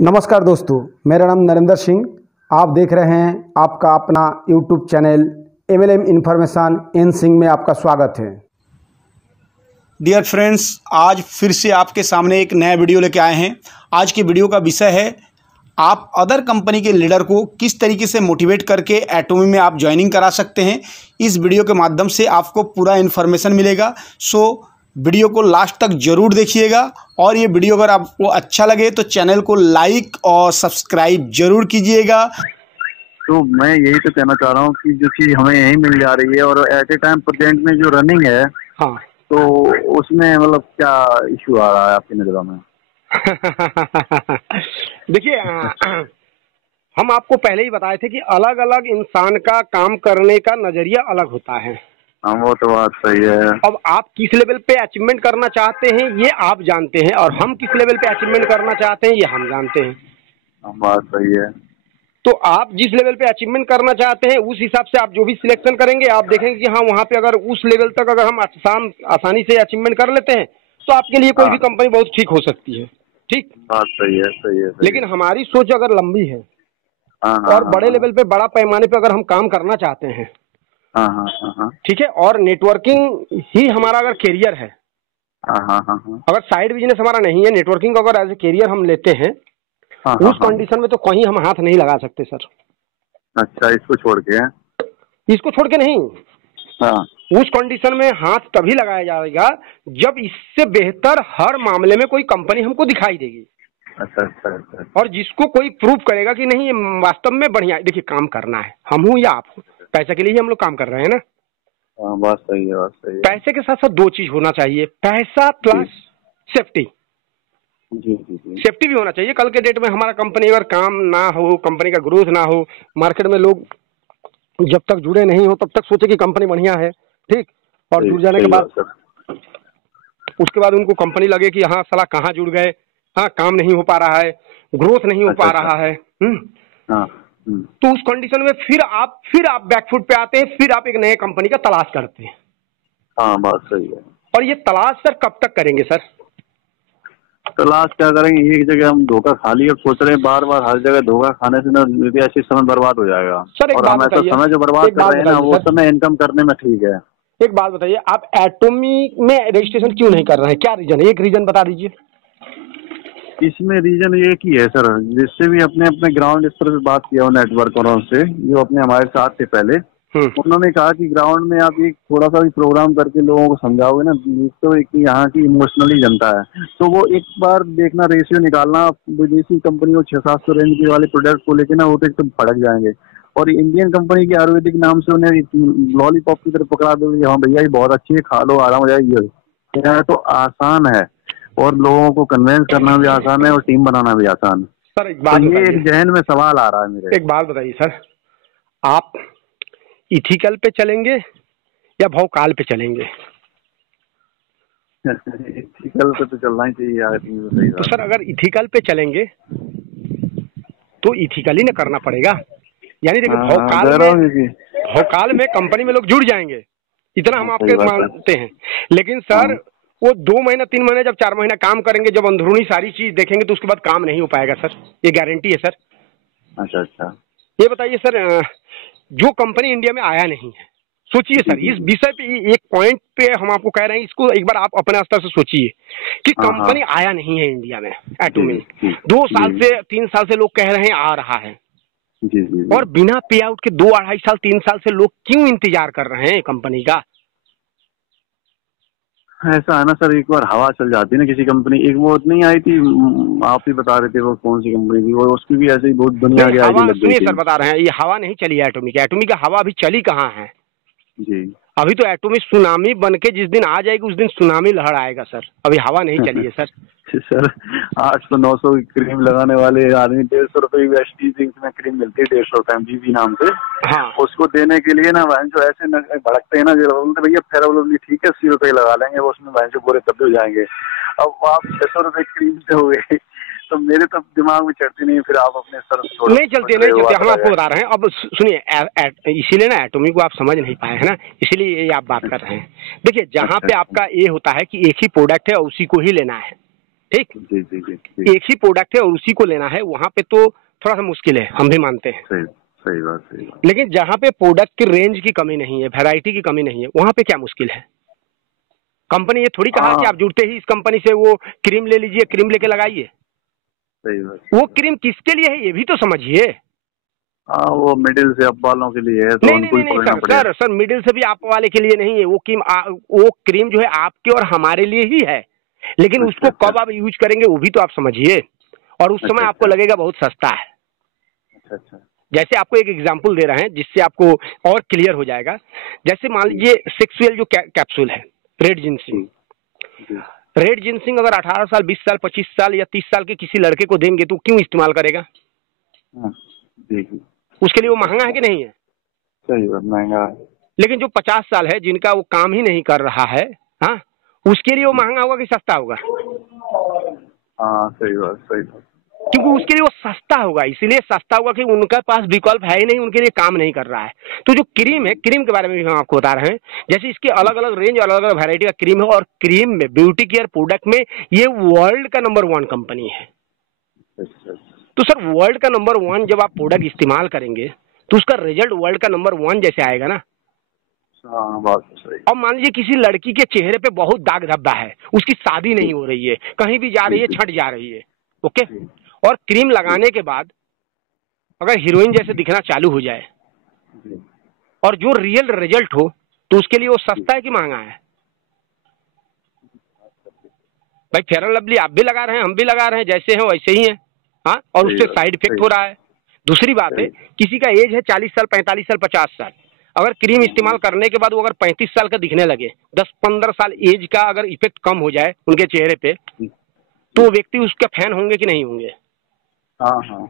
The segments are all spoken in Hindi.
नमस्कार दोस्तों, मेरा नाम नरेंद्र सिंह। आप देख रहे हैं आपका अपना YouTube channel MLM information in Singh में आपका स्वागत है। डियर फ्रेंड्स, आज फिर से आपके सामने एक नया वीडियो लेके आए हैं। आज की वीडियो का विषय है आप अदर कंपनी के लीडर को किस तरीके से मोटिवेट करके एटोमी में आप ज्वाइनिंग करा सकते हैं। इस वीडियो के माध्यम से आपको पूरा इन्फॉर्मेशन मिलेगा, सो वीडियो को लास्ट तक ज़रूर देखिएगा। और ये वीडियो अगर आपको अच्छा लगे तो चैनल को लाइक और सब्सक्राइब जरूर कीजिएगा। तो मैं यही तो कहना चाह रहा हूँ कि जो चीज़ हमें यहीं मिल जा रही है और एट ए टाइम प्रेजेंट में जो रनिंग है, हाँ, तो उसमें मतलब क्या इशू आ रहा है आपकी नज़रों में? देखिए, हम आपको पहले ही बताए थे कि अलग अलग इंसान का काम करने का नजरिया अलग होता है। हाँ, वो तो बात सही है। अब आप किस लेवल पे अचीवमेंट करना चाहते हैं ये आप जानते हैं, और हम किस लेवल पे अचीवमेंट करना चाहते हैं ये हम जानते हैं। हाँ, बात सही है। तो आप जिस लेवल पे अचीवमेंट करना चाहते हैं उस हिसाब से आप जो भी सिलेक्शन करेंगे, आप देखेंगे कि हाँ, वहाँ पे अगर उस लेवल तक अगर हम आसानी से अचीवमेंट कर लेते हैं तो आपके लिए कोई भी कंपनी बहुत ठीक हो सकती है। ठीक, बात सही है, सही है, सही लेकिन हमारी सोच अगर लंबी है है। और बड़े लेवल पे बड़ा पैमाने पे अगर हम काम करना चाहते हैं, हाँ हाँ हाँ हाँ ठीक है, और नेटवर्किंग ही हमारा अगर करियर है, हाँ हाँ हाँ हाँ अगर साइड बिजनेस हमारा नहीं है, नेटवर्किंग अगर एज ए करियर हम लेते हैं, हाँ उस कंडीशन में तो कहीं हम हाथ नहीं लगा सकते सर। अच्छा, इसको छोड़ के? इसको छोड़ के नहीं, हाँ, उस कंडीशन में हाथ तभी लगाया जाएगा जब इससे बेहतर हर मामले में कोई कंपनी हमको दिखाई देगी। अच्छा अच्छा अच्छा। और जिसको कोई प्रूफ करेगा कि नहीं ये वास्तव में बढ़िया है। देखिए, काम करना है, हम हूँ या आप हो, पैसे के लिए ही हम लोग काम कर रहे हैं ना। हाँ, बात सही है, बात सही है। पैसे के साथ साथ दो चीज होना चाहिए, पैसा प्लस सेफ्टी। जी जी जी। सेफ्टी भी होना चाहिए। कल के डेट में हमारा कंपनी अगर काम ना हो, कंपनी का ग्रोथ ना हो, मार्केट में लोग जब तक जुड़े नहीं हो तब तक सोचे कि कंपनी बढ़िया है, ठीक, और जुड़ जाने के बाद उसके बाद उनको कंपनी लगे कि हाँ साला कहाँ जुड़ गए, हाँ काम नहीं हो पा रहा है, ग्रोथ नहीं हो पा रहा है। हाँ, तो उस कंडीशन में फिर आप बैकफुट पे आते हैं, फिर आप एक नए कंपनी का तलाश करते हैं। हाँ, बात सही है। और ये तलाश सर कब तक करेंगे सर? तलाश क्या करेंगे? एक जगह हम धोखा खा लिए, सोच रहे हैं बार बार हर जगह धोखा खाने से ना ऐसे समय बर्बाद हो जाएगा। सर और हम ऐसा समय जो बर्बाद कर रहे हैं ना, वो समय इनकम करने में ठीक है। एक बात बताइए, आप एटोमी में रजिस्ट्रेशन क्यों नहीं कर रहे हैं? क्या रीजन है? एक रीजन बता दीजिए। इसमें रीजन ये की है सर, जिससे भी अपने अपने ग्राउंड स्तर पे बात किया नेटवर्करों से, जो अपने हमारे साथ थे पहले, उन्होंने कहा कि ग्राउंड में आप एक थोड़ा सा भी प्रोग्राम करके लोगों को समझाओगे ना, तो एक यहाँ की इमोशनली जनता है, तो वो एक बार देखना, रेशियो निकालना, विदेशी कंपनी को 600-700 रेंज के वाले प्रोडक्ट को लेके ना वो तो एकदम भड़क जाएंगे। और इंडियन कंपनी की आयुर्वेदिक नाम से उन्हें लॉलीपॉप की तरफ पकड़ा दोगे, हाँ भैया ये बहुत अच्छी है, खा लो, आराम हो जाएगी। तो आसान है और लोगों को कन्वेंस करना भी आसान है और टीम बनाना भी आसान है। सर एक बात तो ये बताइए, एक जहन में सवाल आ रहा है मेरे। एक बात बताइए सर, आप इथिकल पे चलेंगे या भौकाल पे चलेंगे? इथिकल पे तो चलना ही चाहिए यार। तो सर अगर इथिकल पे चलेंगे तो इथिकली ना करना पड़ेगा। यानी देखिए, भौकाल में कंपनी में लोग जुड़ जाएंगे, इतना हम आपके मानते हैं। लेकिन सर वो 2 महीना 3 महीने जब 4 महीना काम करेंगे, जब अंदरूनी सारी चीज देखेंगे, तो उसके बाद काम नहीं हो पाएगा सर, ये गारंटी है सर। अच्छा अच्छा। ये बताइए सर, जो कंपनी इंडिया में आया नहीं है, सोचिए सर इस विषय पे, एक पॉइंट पे हम आपको कह रहे हैं, इसको एक बार आप अपने स्तर से सोचिए कि कंपनी आया नहीं है इंडिया में एटोमी। 2 साल से 3 साल से लोग कह रहे हैं आ रहा है, और बिना पे आउट के 2, 2.5 साल 3 साल से लोग क्यों इंतजार कर रहे हैं कंपनी का? ऐसा है ना सर, एक बार हवा चल जाती है ना किसी कंपनी, एक वो नहीं आई थी, आप ही बता रहे थे वो कौन सी कंपनी थी, वो उसकी भी ऐसे ही बहुत दुनिया की आईडी लग गई थी। सर बता रहे हैं, ये हवा नहीं चली है एटोमी की। एटोमी का हवा अभी चली कहाँ है जी? अभी तो एटोमी सुनामी बन के जिस दिन आ जाएगी उस दिन सुनामी लहर आएगा सर, अभी हवा नहीं चली है सर। सर 800-900 की क्रीम लगाने वाले आदमी 150 रुपए की एसटीज में क्रीम मिलती है, 150 रुपए जीबी नाम से। हाँ, उसको देने के लिए ना जो ऐसे भड़कते हैं ना, जो बोलते भैया फेयर ठीक है 80 रुपए लगा लेंगे, वो उसमें जो पूरे डब्बे हो जाएंगे। अब आप 600 रुपए क्रीम से हो गए, तो मेरे तो दिमाग में चढ़ती नहीं, फिर आप अपने सर नहीं चलते हम आपको बता रहे हैं। अब सुनिए, इसीलिए ना एटोमी को आप समझ नहीं पाए हैं ना, इसीलिए ये आप बात कर रहे हैं। देखिए, जहाँ पे आपका ये होता है कि एक ही प्रोडक्ट है और उसी को ही लेना है, ठीक। जी जी जी। एक ही प्रोडक्ट है और उसी को लेना है, वहां पे तो थोड़ा सा मुश्किल है, हम भी मानते हैं। सही सही बात, सही बात। लेकिन जहाँ पे प्रोडक्ट की रेंज की कमी नहीं है, वैरायटी की कमी नहीं है, वहां पे क्या मुश्किल है? कंपनी ये थोड़ी कहा कि आप जुड़ते ही इस कंपनी से वो क्रीम ले लीजिए, क्रीम लेके लगाइए। सही बात। वो क्रीम किसके लिए है ये भी तो समझिए। हाँ, वो मिडिल से अप वालों के लिए है, तो नहीं उनको नहीं ही नहीं पकड़ना पड़ेगा। सर मिडिल से भी आप वाले के लिए नहीं है वो क्रीम। वो क्रीम जो है आपके और हमारे लिए ही है, लेकिन अच्छा, उसको कब आप यूज करेंगे वो भी तो आप समझिए, और उस समय आपको लगेगा बहुत सस्ता है। अच्छा अच्छा। जैसे जैसे आपको एक एग्जांपल दे रहे हैं जिससे आपको और क्लियर हो जाएगा। जैसे मान लीजिए सेक्सुअल जो कैप्सूल है, रेड जिनसिंग। रेड जिनसिंग अगर 18 साल, 20 साल, 25 साल या 30 साल के किसी लड़के को देंगे तो क्यों इस्तेमाल करेगा? उसके लिए वो महंगा है कि नहीं है? सही बात, महंगा है। लेकिन जो 50 साल है, जिनका वो काम ही नहीं कर रहा है, हाँ, उसके लिए वो महंगा होगा कि सस्ता होगा? हाँ सही बात, सही बात। क्योंकि उसके लिए वो सस्ता होगा, इसीलिए सस्ता होगा कि उनके पास विकल्प है ही नहीं, उनके लिए काम नहीं कर रहा है। तो जो क्रीम है, क्रीम के बारे में भी हम आपको बता रहे हैं, जैसे इसके अलग अलग रेंज, अलग अलग वैरायटी का क्रीम है, और क्रीम में, ब्यूटी केयर प्रोडक्ट में ये वर्ल्ड का नंबर 1 कंपनी है। तो सर वर्ल्ड का नंबर 1 जब आप प्रोडक्ट इस्तेमाल करेंगे तो उसका रिजल्ट वर्ल्ड का नंबर 1 जैसे आएगा ना। हाँ, बात तो सही। अब मान लीजिए किसी लड़की के चेहरे पे बहुत दाग धब्बा है, उसकी शादी नहीं हो रही है, कहीं भी जा रही है छट जा रही है, ओके, और क्रीम लगाने के बाद अगर हीरोइन जैसे दिखना चालू हो जाए और जो रियल रिजल्ट हो, तो उसके लिए वो सस्ता है कि महंगा है? भाई फेयर एंड लवली आप भी लगा रहे हैं, हम भी लगा रहे हैं, जैसे हैं वैसे ही हैं, हाँ, और उससे साइड इफेक्ट हो रहा है। दूसरी बात है, किसी का एज है 40 साल, 45 साल, 50 साल, अगर क्रीम इस्तेमाल करने के बाद वो अगर 35 साल का दिखने लगे, 10-15 साल एज का अगर इफेक्ट कम हो जाए उनके चेहरे पे, तो व्यक्ति उसका फैन होंगे कि नहीं होंगे? हाँ हाँ।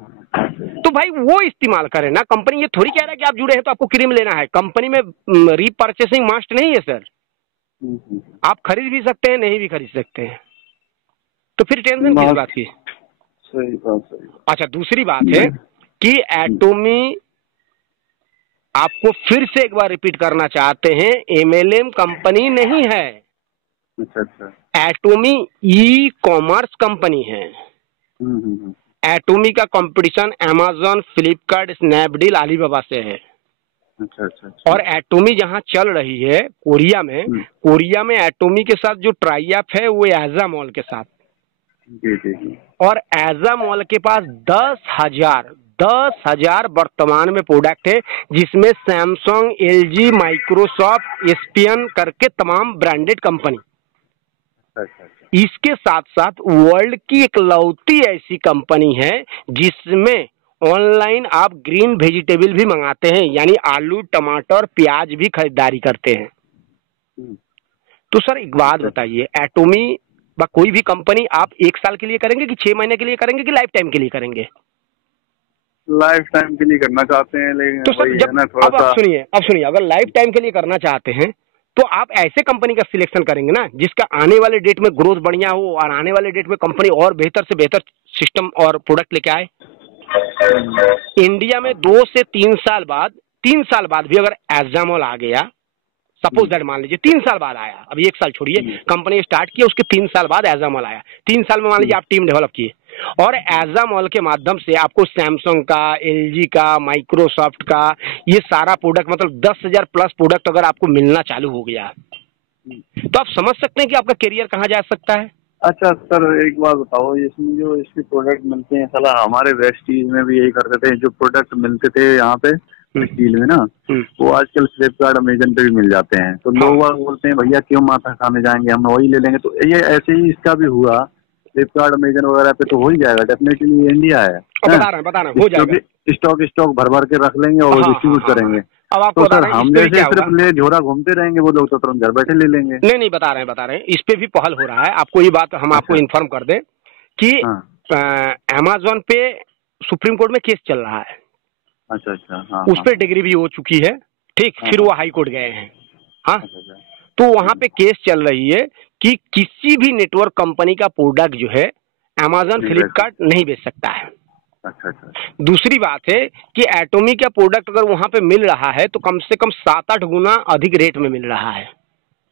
तो भाई वो इस्तेमाल करें ना। कंपनी ये थोड़ी कह रहा है कि आप जुड़े हैं तो आपको क्रीम लेना है। कंपनी में रीपर्चेसिंग मस्ट नहीं है सर। आप खरीद भी सकते हैं, नहीं भी खरीद सकते हैं, तो फिर टेंशन किस बात की? सही बात, सही बात। अच्छा, दूसरी बात है कि एटोमी, आपको फिर से एक बार रिपीट करना चाहते हैं, एमएलएम कंपनी नहीं है। अच्छा अच्छा। एटोमी ई कॉमर्स कंपनी है। एटोमी का competition Amazon, Flipkart, Snapdeal, Alibaba से है। अच्छा अच्छा। और एटोमी जहां चल रही है कोरिया में, कोरिया में एटोमी के साथ जो ट्राई अप है वो एजा मॉल के साथ। जी जी। और एजा मॉल के पास 10,000 वर्तमान में प्रोडक्ट है, जिसमें सैमसंग, एलजी, माइक्रोसॉफ्ट, एसपीएन करके तमाम ब्रांडेड कंपनी। इसके साथ साथ वर्ल्ड की इकलौती ऐसी कंपनी है जिसमें ऑनलाइन आप ग्रीन वेजिटेबल भी मंगाते हैं, यानी आलू, टमाटर, प्याज भी खरीदारी करते हैं। तो सर एक बात बताइए, एटोमी व कोई भी कंपनी आप 1 साल के लिए करेंगे कि 6 महीने के लिए करेंगे कि लाइफ टाइम के लिए करेंगे? लाइफ टाइम के लिए करना चाहते हैं, लेकिन तो सर जब अब सुनिए, अगर लाइफ टाइम के लिए करना चाहते हैं तो आप ऐसे कंपनी का सिलेक्शन करेंगे ना जिसका आने वाले डेट में ग्रोथ बढ़िया हो, और आने वाले डेट में कंपनी और बेहतर से बेहतर सिस्टम और प्रोडक्ट लेके आए। इंडिया में 2 से 3 साल बाद, 3 साल बाद भी अगर एग्जामोल आ गया, सपोज दैट मान लीजिए 3 साल बाद आया, अभी 1 साल छोड़िए, कंपनी स्टार्ट किया, उसके 3 साल बाद एग्जामोल आया, 3 साल में मान लीजिए आप टीम डेवलप किए, और एग्जामोल के माध्यम से आपको सैमसंग का, एलजी का, माइक्रोसॉफ्ट का, ये सारा प्रोडक्ट, मतलब 10,000 प्लस प्रोडक्ट अगर आपको मिलना चालू हो गया, तो आप समझ सकते हैं कि आपका करियर कहाँ जा सकता है। अच्छा सर, एक बात बताओ, इसमें जो इसके प्रोडक्ट मिलते हैं, साला हमारे वेस्ट इंडीज में भी यही करते थे, जो प्रोडक्ट मिलते थे यहाँ पे स्टील में ना, वो आजकल फ्लिपकार्ट, अमेजन पे भी मिल जाते हैं। तो लोग बोलते हैं भैया क्यों माथा खाने जाएंगे, हम वही ले लेंगे। तो ये ऐसे ही इसका भी हुआ, फ्लिपकार्ट, अमेजन वगैरह पे तो हो ही जाएगा डेफिनेटली। इंडिया है, बता रहे हैं हो जाएगा। स्टॉक भर के रख लेंगे और डिस्ट्रीब्यूट करेंगे। अब आपको तो सर हम जैसे सिर्फ ले झोरा घूमते रहेंगे, वो लोग तो तुरंत घर बैठे ले लेंगे। नहीं बता रहे हैं, इस पे भी पहल हो रहा है। आपको ये बात हम आपको इन्फॉर्म कर दें कि अमेज़न पे सुप्रीम कोर्ट में केस चल रहा है। अच्छा। उस पर डिग्री भी हो चुकी है, ठीक, फिर वो हाई कोर्ट गए हैं। हाँ, तो वहाँ पे केस चल रही है कि किसी भी नेटवर्क कंपनी का प्रोडक्ट जो है अमेज़न, फ्लिपकार्ट नहीं बेच सकता है। अच्छा। दूसरी बात है कि एटोमी का प्रोडक्ट अगर वहाँ पे मिल रहा है तो कम से कम 7-8 गुना अधिक रेट में मिल रहा है।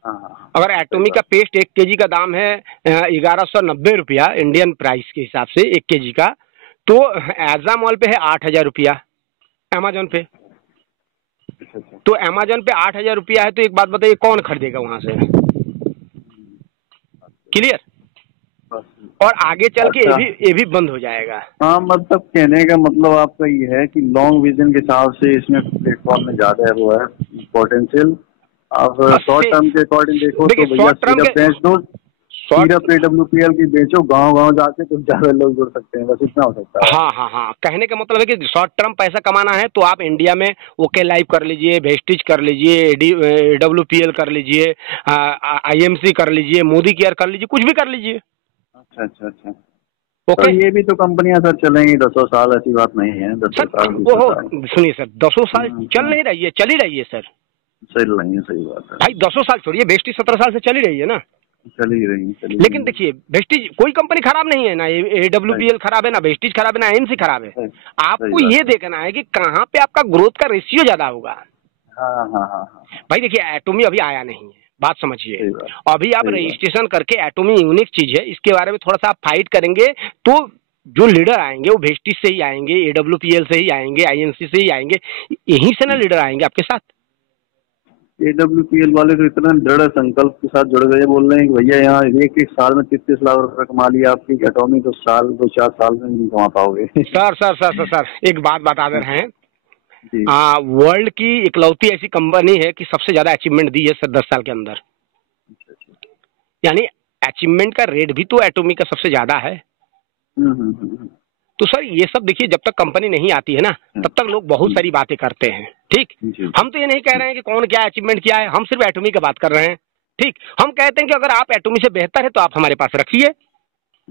अगर एटोमी का पेस्ट 1 kg का दाम है 1190 रुपया इंडियन प्राइस के हिसाब से 1 kg का, तो एजा मॉल पे है 8,000 रुपया अमेजोन पे। तो अमेजोन पे 8,000 रुपया है, तो एक बात बताइए कौन खरीदेगा वहां से? क्लियर? और आगे चल के ये भी बंद हो जाएगा। हाँ, मतलब कहने का मतलब आपका ये है कि लॉन्ग विजन के हिसाब से इसमें प्लेटफॉर्म में ज्यादा है वो है पोटेंशियल। आप शॉर्ट टर्म के अकॉर्डिंग देखो तो भैया सीधा बेच दो, सीधा PWPL की बेचो, गांव जाके तो ज्यादा लोग जुड़ सकते हैं, बस इतना हो सकता है। हाँ, कहने का मतलब है कि शॉर्ट टर्म पैसा कमाना है तो आप इंडिया में ओके लाइव कर लीजिए, वेस्टिज कर लीजिए, AWPL कर लीजिए, IMC कर लीजिए, मोदी केयर कर लीजिए, कुछ भी कर लीजिए। अच्छा। ओके, तो ये भी तो कंपनियां सर चलेंगी 10 साल, ऐसी बात नहीं है। 10 साल सुनिए सर, 10 साल चल नहीं रही है, चली रही है सर, चल रही है, सही बात है भाई। 10 साल छोड़िए, वेस्टिज 17 साल से चली रही है ना, चली रही। लेकिन देखिए वेस्टिज कोई कंपनी खराब नहीं है ना, AWPL खराब है ना, वेस्टिज खराब है ना, IMC खराब है। आपको ये देखना है कि कहाँ पे आपका ग्रोथ का रेशियो ज्यादा होगा। हाँ। भाई देखिए एटोमी अभी आया नहीं है, बात समझिए। अभी आप रजिस्ट्रेशन करके, एटोमी यूनिक चीज है, इसके बारे में थोड़ा सा आप फाइट करेंगे तो जो लीडर आएंगे वो वेस्टिज से ही आएंगे, AWPL से ही आएंगे, IMC से ही आएंगे, यहीं से ना लीडर आएंगे आपके साथ। AWPL वाले तो इतना दृढ़ संकल्प के साथ जुड़ गए, बोल रहे हैं कि भैया यहाँ एक साल में 33 लाख रुपए कमा लिया आपकी एटोमी, तो 2-4 साल में नहीं कमा पाओगे। सर एक बात बता दे रहे हैं, वर्ल्ड की इकलौती ऐसी कंपनी है कि सबसे ज्यादा अचीवमेंट दी है सर 10 साल के अंदर। यानी अचीवमेंट का रेट भी तो एटोमी का सबसे ज्यादा है। तो सर ये सब देखिए, जब तक कंपनी नहीं आती है ना तब तक लोग बहुत सारी बातें करते हैं, ठीक। हम तो ये नहीं कह रहे हैं कि कौन क्या अचीवमेंट किया है, हम सिर्फ एटोमी की बात कर रहे हैं, ठीक। हम कहते हैं कि अगर आप एटोमी से बेहतर है तो आप हमारे पास रखिए,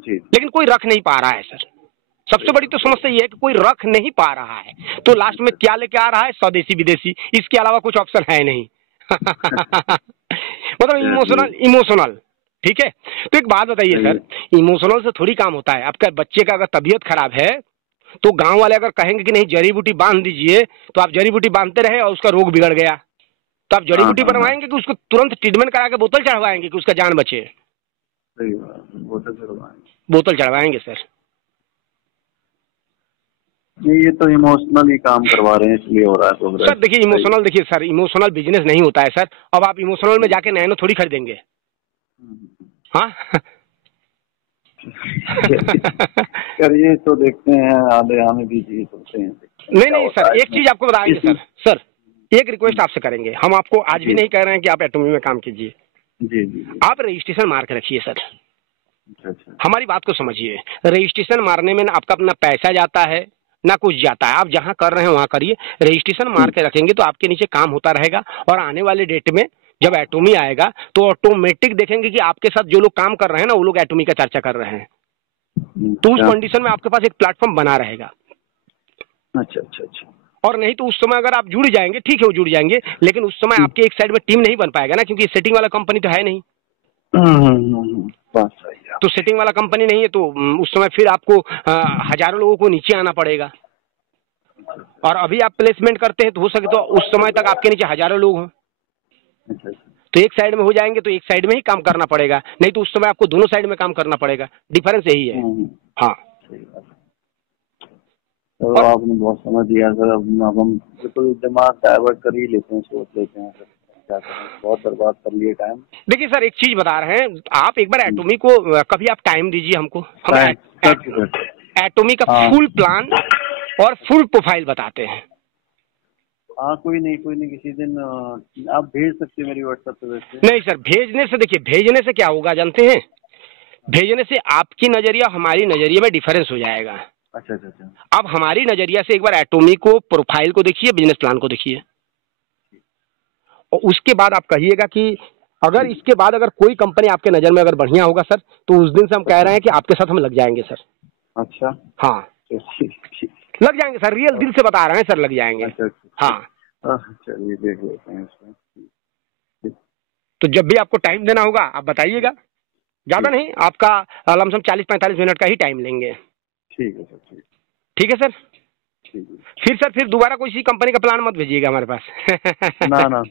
लेकिन कोई रख नहीं पा रहा है सर। सबसे बड़ी तो समस्या ये है कि कोई रख नहीं पा रहा है, तो लास्ट में क्या लेके आ रहा है? स्वदेशी विदेशी, इसके अलावा कुछ ऑप्शन है नहीं। मतलब इमोशनल, ठीक है। तो एक बात बताइए सर, इमोशनल से थोड़ी काम होता है। आपका बच्चे का अगर तबीयत खराब है तो गांव वाले अगर कहेंगे कि नहीं जड़ी बूटी बांध दीजिए, तो आप जड़ी बूटी बांधते रहे और उसका रोग बिगड़ गया, तो आप जड़ी बूटी बनवाएंगे कि उसको तुरंत ट्रीटमेंट करा के बोतल चढ़वाएंगे कि उसका जान बचे? बोतल चढ़वाएंगे सर। ये तो इमोशनल ही काम करवा रहे हैं, इसलिए हो रहा है सर। देखिए इमोशनल, देखिए सर, इमोशनल बिजनेस नहीं होता है सर। अब आप इमोशनल में जाके नैनो थोड़ी खरीदेंगे, हाँ। करिए तो देखते हैं, आने दीजिए, सोचते हैं। नहीं सर, एक चीज आपको बताएंगे सर, एक रिक्वेस्ट आपसे करेंगे। हम आपको आज भी नहीं कह रहे हैं कि आप एटोमी में काम कीजिए, जी। आप रजिस्ट्रेशन मार के रखिए सर। अच्छा। हमारी बात को समझिए, रजिस्ट्रेशन मारने में ना आपका अपना पैसा जाता है ना कुछ जाता है। आप जहाँ कर रहे हैं वहाँ करिए, रजिस्ट्रेशन मार के रखेंगे तो आपके नीचे काम होता रहेगा। और आने वाले डेट में जब एटोमी आएगा तो ऑटोमेटिक देखेंगे कि आपके साथ जो लोग काम कर रहे हैं ना वो लोग एटोमी का चर्चा कर रहे हैं, तो उस कंडीशन में आपके पास एक प्लेटफॉर्म बना रहेगा। अच्छा। और नहीं तो उस समय अगर आप जुड़ जाएंगे, ठीक है वो जुड़ जाएंगे, लेकिन उस समय आपके एक साइड में टीम नहीं बन पाएगा ना, क्योंकि सेटिंग वाला कंपनी तो है नहीं। तो सेटिंग वाला कंपनी नहीं है तो उस समय फिर आपको हजारों लोगों को नीचे आना पड़ेगा। और अभी आप प्लेसमेंट करते हैं तो हो सके तो उस समय तक आपके नीचे हजारों लोग हों, तो एक साइड में हो जाएंगे तो एक साइड में ही काम करना पड़ेगा, नहीं तो उस समय आपको दोनों साइड में काम करना पड़ेगा। डिफरेंस यही है। हाँ, तो आपने बहुत समझ दिया सर। अब हम बिल्कुल दिमाग डाइवर्ट कर ही लेते हैं, सोच लेते हैं सर, क्या करें, बहुत बर्बाद कर लिए टाइम। देखिए सर एक चीज बता रहे हैं, आप एक बार एटोमी को कभी आप टाइम दीजिए हमको, हम एटोमी का फुल प्लान और फुल प्रोफाइल बताते हैं। हाँ कोई नहीं किसी दिन आप भेज सकते हैं मेरी व्हाट्सएप पे। वैसे नहीं सर, भेजने से देखिए, भेजने से क्या होगा जानते हैं? भेजने से आपकी नजरिया हमारी नजरिए में डिफरेंस हो जाएगा। अच्छा। आप हमारी नजरिया से एक बार एटोमी को, प्रोफाइल को देखिए, बिजनेस प्लान को देखिए, और उसके बाद आप कहिएगा कि अगर इसके बाद अगर कोई कंपनी आपके नजर में अगर बढ़िया होगा सर, तो उस दिन से हम कह रहे हैं कि आपके साथ हम लग जाएंगे सर। अच्छा। हाँ लग जाएंगे सर, रियल दिल से बता रहे हैं सर, लग जाएंगे। अच्छा। हाँ चलिए देख लेते हैं इसमें। तो जब भी आपको टाइम देना होगा आप बताइएगा, ज्यादा नहीं, आपका लमसम 40-45 मिनट का ही टाइम लेंगे। ठीक है सर। ठीक है सर। फिर दोबारा कोई सी कंपनी का प्लान मत भेजिएगा हमारे पास। ना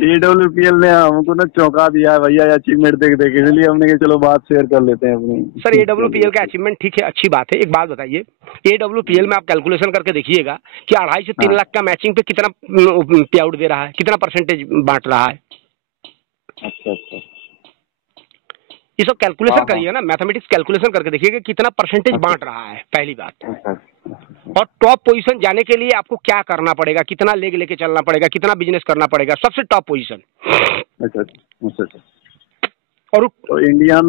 AWPL ने हमको ना चौंका दिया है भैया अचीवमेंट देख देख, इसलिए हमने कहा चलो बात शेयर कर लेते हैं अपनी। सर AWPL का अचीवमेंट ठीक है, अच्छी बात है। एक बात बताइए, AWPL में आप कैलकुलेशन करके देखिएगा कि 2.5 से 3 लाख का मैचिंग पे कितना पे आउट दे रहा है, कितना परसेंटेज बांट रहा है। अच्छा अच्छा, ये सब कैलकुलेशन करिए ना, मैथमेटिक्स कैलकुलेशन करके देखिएगा कितना परसेंटेज बांट रहा है, पहली बात। और टॉप पोजीशन जाने के लिए आपको क्या करना पड़ेगा, कितना लेग लेके चलना पड़ेगा, कितना बिजनेस करना पड़ेगा, सबसे टॉप पोजीशन। और तो इंडिया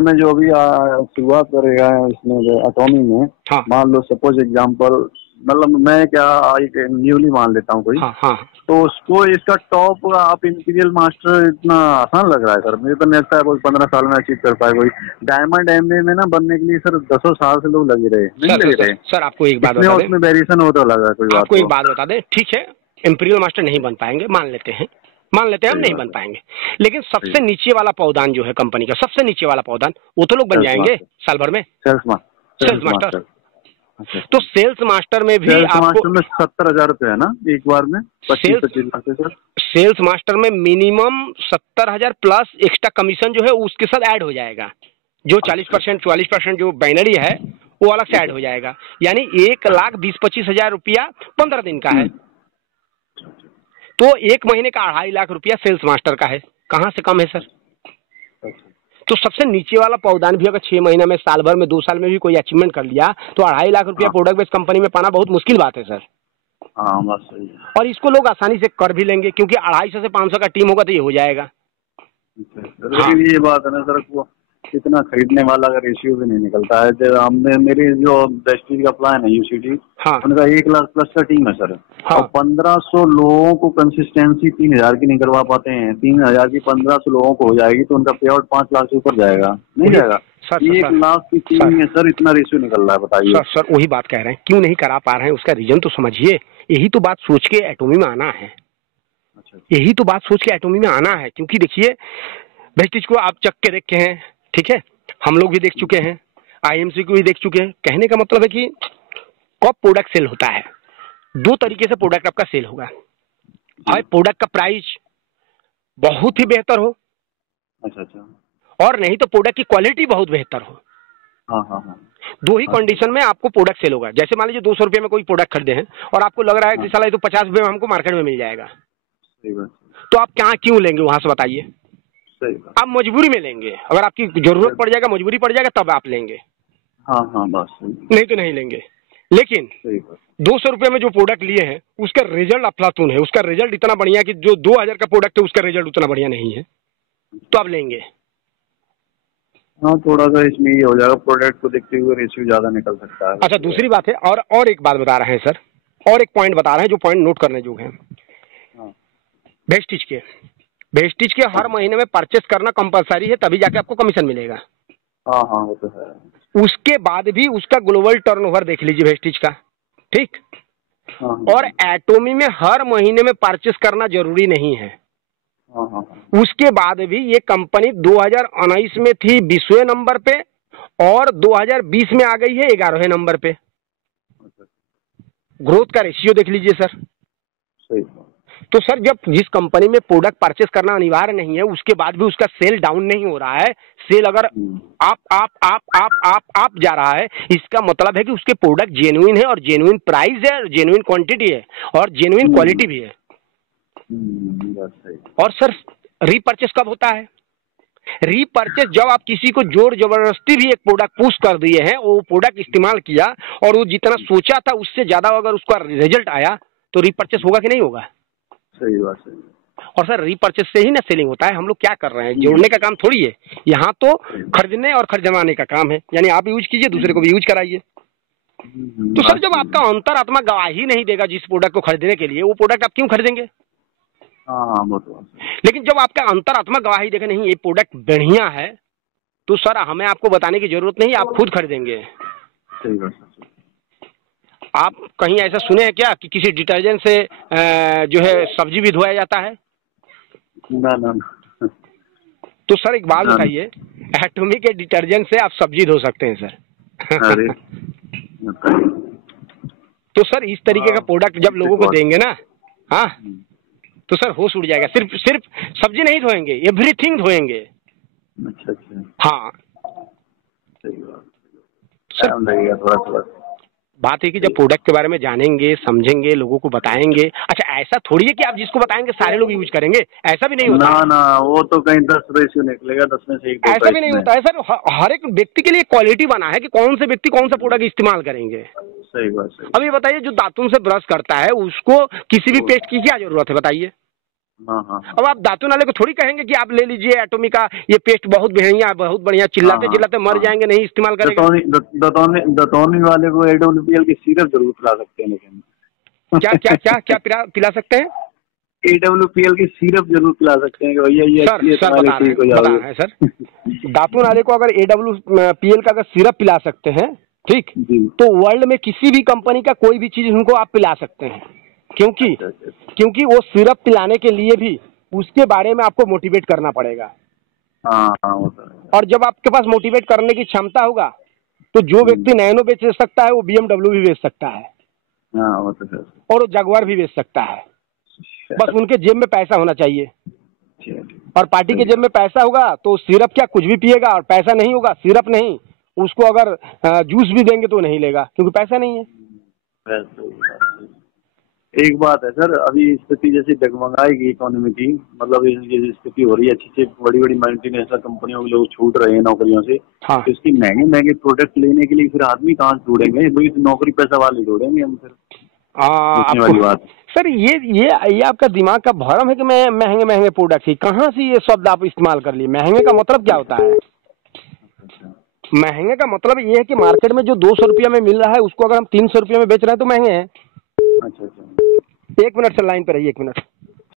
में जो भी शुरुआत करेगा इसमें एटॉमी में, हाँ, मान लो सपोज एग्जांपल, मतलब मैं क्या एक न्यूली मान लेता हूँ कोई, हाँ, हाँ, तो उसको इसका टॉप आप इंपीरियल मास्टर इतना आसान लग रहा है सर? मुझे तो नहीं लगता है कोई 15 साल में अचीव कर पाए। कोई डायमंड एमए में ना बनने के लिए सर 10 साल से लोग लगे रहे, नहीं लगे रहे। सर आपको एक बात बता दें, उसमें वेरिएशन होता लगा कोई बात, आपको एक बात बता दें, ठीक है इंपीरियल मास्टर नहीं बन पाएंगे, मान लेते हैं हम नहीं बन पाएंगे, लेकिन सबसे नीचे वाला पौधान जो है कंपनी का, सबसे नीचे वाला पौधान, वो तो लोग बन जाएंगे साल भर में, सेल्स मास्टर। तो सेल्स मास्टर में भी आपको 70,000 रुपए है ना एक बार में, 25-25 लाख से सर। सेल्स मास्टर में मिनिमम 70,000 प्लस एक्स्ट्रा कमीशन जो है उसके साथ ऐड हो जाएगा। जो 40% 44% जो बाइनरी है वो अलग से ऐड हो जाएगा, यानी 1,20,25,000 रुपया 15 दिन का है। तो 1 महीने का 2.5 लाख रुपया सेल्स मास्टर का है, कहाँ से कम है सर? तो सबसे नीचे वाला पौधान भी अगर 6 महीना में, साल भर में, 2 साल में भी कोई अचीवमेंट कर लिया तो 2.5 लाख रुपया प्रोडक्ट बेस्ड कंपनी में पाना बहुत मुश्किल बात है सर। हाँ बात सही है। और इसको लोग आसानी से कर भी लेंगे, क्योंकि 250 से 500 का टीम होगा तो ये हो जाएगा। लेकिन ये बात है ना सर, वो इतना खरीदने वाला का रेशियो भी नहीं निकलता है। जब हमने मेरी जो वेस्टीज का प्लान है यूसीटी, उनका 1 लाख प्लस का टीम है सर, और 1500 लोगों को कंसिस्टेंसी 3,000 की नहीं करवा पाते हैं। 3,000 की 1500 लोगों को हो जाएगी तो उनका पे आउट 5 लाख से ऊपर जाएगा, नहीं जाएगा। 1 लाख की टीम में सर इतना रेशियो निकल रहा है, बताइए। सर वही बात कह रहे हैं, क्यों नहीं करा पा रहे हैं उसका रीजन तो समझिए। यही तो बात सोच के एटोमी में आना है, यही तो बात सोच के एटोमी में आना है। क्योंकि देखिए वेस्टीज को आप चक के देखे हैं, ठीक है, हम लोग भी देख चुके हैं, आईएमसी को भी देख चुके हैं। कहने का मतलब है कि कब प्रोडक्ट सेल होता है, 2 तरीके से प्रोडक्ट आपका सेल होगा। भाई प्रोडक्ट का प्राइस बहुत ही बेहतर हो, अच्छा, और नहीं तो प्रोडक्ट की क्वालिटी बहुत बेहतर हो। हाँ। 2 ही कंडीशन में आपको प्रोडक्ट सेल होगा। जैसे मान लीजिए 200 रुपये में कोई प्रोडक्ट खरीदे हैं और आपको लग रहा है कि साला ये तो 50 रुपये में हमको मार्केट में मिल जाएगा, तो आप क्यों लेंगे वहां से, बताइए। आप मजबूरी में लेंगे, अगर आपकी जरूरत पड़ जाएगा, मजबूरी पड़ जाएगा, तब आप लेंगे। हाँ बस, नहीं तो नहीं लेंगे। लेकिन 200 रुपये में जो प्रोडक्ट लिए हैं उसका रिजल्ट अफलातून है, उसका रिजल्ट इतना बढ़िया कि जो 2000 का प्रोडक्ट है उसका रिजल्ट उतना बढ़िया नहीं है, तो आप लेंगे। हाँ थोड़ा सा इसमें ये हो जाएगा, प्रोडक्ट को देखते हुए रेशियो ज्यादा निकल सकता है। अच्छा दूसरी बात है, और एक बात बता रहे हैं सर, और एक पॉइंट बता रहे हैं जो पॉइंट नोट करने जोग है। वेस्टीज के हर महीने में परचेस करना कंपलसरी है, तभी जाके आपको कमीशन मिलेगा। हाँ वो तो है। उसके बाद भी उसका ग्लोबल टर्नओवर देख लीजिए वेस्टीज का, ठीक। और एटोमी में हर महीने में परचेस करना जरूरी नहीं है। उसके बाद भी ये कंपनी 2019 में थी 20वें नंबर पे और 2020 में आ गई है 11वें नंबर पे। ग्रोथ का रेशियो देख लीजिए सर। सही। तो सर जब जिस कंपनी में प्रोडक्ट परचेस करना अनिवार्य नहीं है उसके बाद भी उसका सेल डाउन नहीं हो रहा है, सेल अगर आप जा रहा है, इसका मतलब है कि उसके प्रोडक्ट जेन्युइन है और जेन्युइन प्राइस है और जेन्युइन क्वांटिटी है और जेन्युइन क्वालिटी भी है। और सर रीपरचेस कब होता है? रीपरचेस जब आप किसी को जोर जबरदस्ती भी एक प्रोडक्ट पुश कर दिए हैं, वो प्रोडक्ट इस्तेमाल किया और वो जितना सोचा था उससे ज्यादा अगर उसका रिजल्ट आया तो रीपरचेस होगा कि नहीं होगा? सही बात है। और सर रीपरचेस से ही ना सेलिंग होता है। हम लोग क्या कर रहे हैं, जोड़ने का काम थोड़ी है, यहाँ तो खरीदने और खरीदवाने का काम है। यानी आप यूज कीजिए, दूसरे को भी यूज कराइए। तो सर जब आपका अंतरात्मा गवाही नहीं देगा जिस प्रोडक्ट को खरीदने के लिए, वो प्रोडक्ट आप क्यों खरीदेंगे? लेकिन जब आपका अंतरात्मा गवाही देगा नहीं ये प्रोडक्ट बढ़िया है, तो सर हमें आपको बताने की जरूरत नहीं, आप खुद खरीदेंगे। आप कहीं ऐसा सुने हैं क्या कि किसी डिटर्जेंट से जो है सब्जी भी धोया जाता है? ना। तो सर एक बात बताइए, एटोमी के डिटर्जेंट से आप सब्जी धो सकते हैं सर। अरे तो सर इस तरीके का प्रोडक्ट जब लोगों को देंगे ना, हाँ, तो सर होश उड़ जाएगा। सिर्फ सिर्फ सब्जी नहीं धोएंगे, एवरीथिंग धोएंगे। अच्छा अच्छा, हाँ सही बात, टाइम लगेगा थोड़ा थोड़ा। बात है कि जब प्रोडक्ट के बारे में जानेंगे, समझेंगे, लोगों को बताएंगे। अच्छा, ऐसा थोड़ी है कि आप जिसको बताएंगे सारे लोग यूज करेंगे, ऐसा भी नहीं होता। ना ना, वो तो कहीं 10 रेशियो निकलेगा, 10 में से 1 ऐसा भी नहीं होता है सर। हर एक व्यक्ति के लिए क्वालिटी बना है कि कौन से व्यक्ति कौन सा प्रोडक्ट इस्तेमाल करेंगे। सही बात, सही। अब ये बताइए, जो दातुन से ब्रश करता है उसको किसी भी पेस्ट की क्या जरूरत है, बताइए। हाँ हाँ। अब आप दातुन वाले को थोड़ी कहेंगे कि आप ले लीजिए एटॉमिक का ये पेस्ट, बहुत बढ़िया बहुत बढ़िया, चिल्लाते चिल्लाते मर जाएंगे, नहीं इस्तेमाल करेंगे। दतौनी वाले को AWPL की सिरप जरूर पिला सकते हैं, लेकिन क्या क्या क्या क्या पिला सकते हैं? AWPL की सिरप जरूर पिला सकते हैं कि भैया ये सर बता रहे हैं सर, दातुन वाले को अगर AWPL का अगर सिरप पिला सकते हैं, ठीक, तो वर्ल्ड में किसी भी कंपनी का कोई भी चीज उनको आप पिला सकते हैं। क्योंकि वो सिरप पिलाने के लिए भी उसके बारे में आपको मोटिवेट करना पड़ेगा। हाँ, और जब आपके पास मोटिवेट करने की क्षमता होगा तो जो व्यक्ति नैनो बेच सकता है वो BMW भी बेच सकता है। हाँ, और वो जगुआर भी बेच सकता है। बस उनके जेब में पैसा होना चाहिए, और पार्टी के जेब में पैसा होगा तो सिरप क्या कुछ भी पिएगा, और पैसा नहीं होगा, सिरप नहीं, उसको अगर जूस भी देंगे तो नहीं लेगा क्योंकि पैसा नहीं है। एक बात है सर, अभी स्थिति जैसे डगमगाएगी इकोनॉमी की, मतलब ये स्थिति हो रही है, अच्छी बड़ी बड़ी मल्टीनेशनल कंपनियों के लोग छूट रहे हैं नौकरियों से। हाँ। तो इसकी महंगे महंगे प्रोडक्ट लेने के लिए फिर आदमी कहाँ से ढूंढेंगे? नौकरी पैसा वाले ढूंढेंगे हम फिर। वाली बात सर, ये आपका दिमाग का भ्रम है कि मैं महंगे महंगे प्रोडक्ट ही, कहाँ से ये शब्द आप इस्तेमाल कर लिए? महंगे का मतलब क्या होता है? महंगे का मतलब ये है कि मार्केट में जो 200 रुपया में मिल रहा है उसको अगर हम 300 रुपया में बेच रहे हैं तो महंगे हैं। अच्छा, 1 मिनट सर, लाइन पर रहिए, 1 मिनट।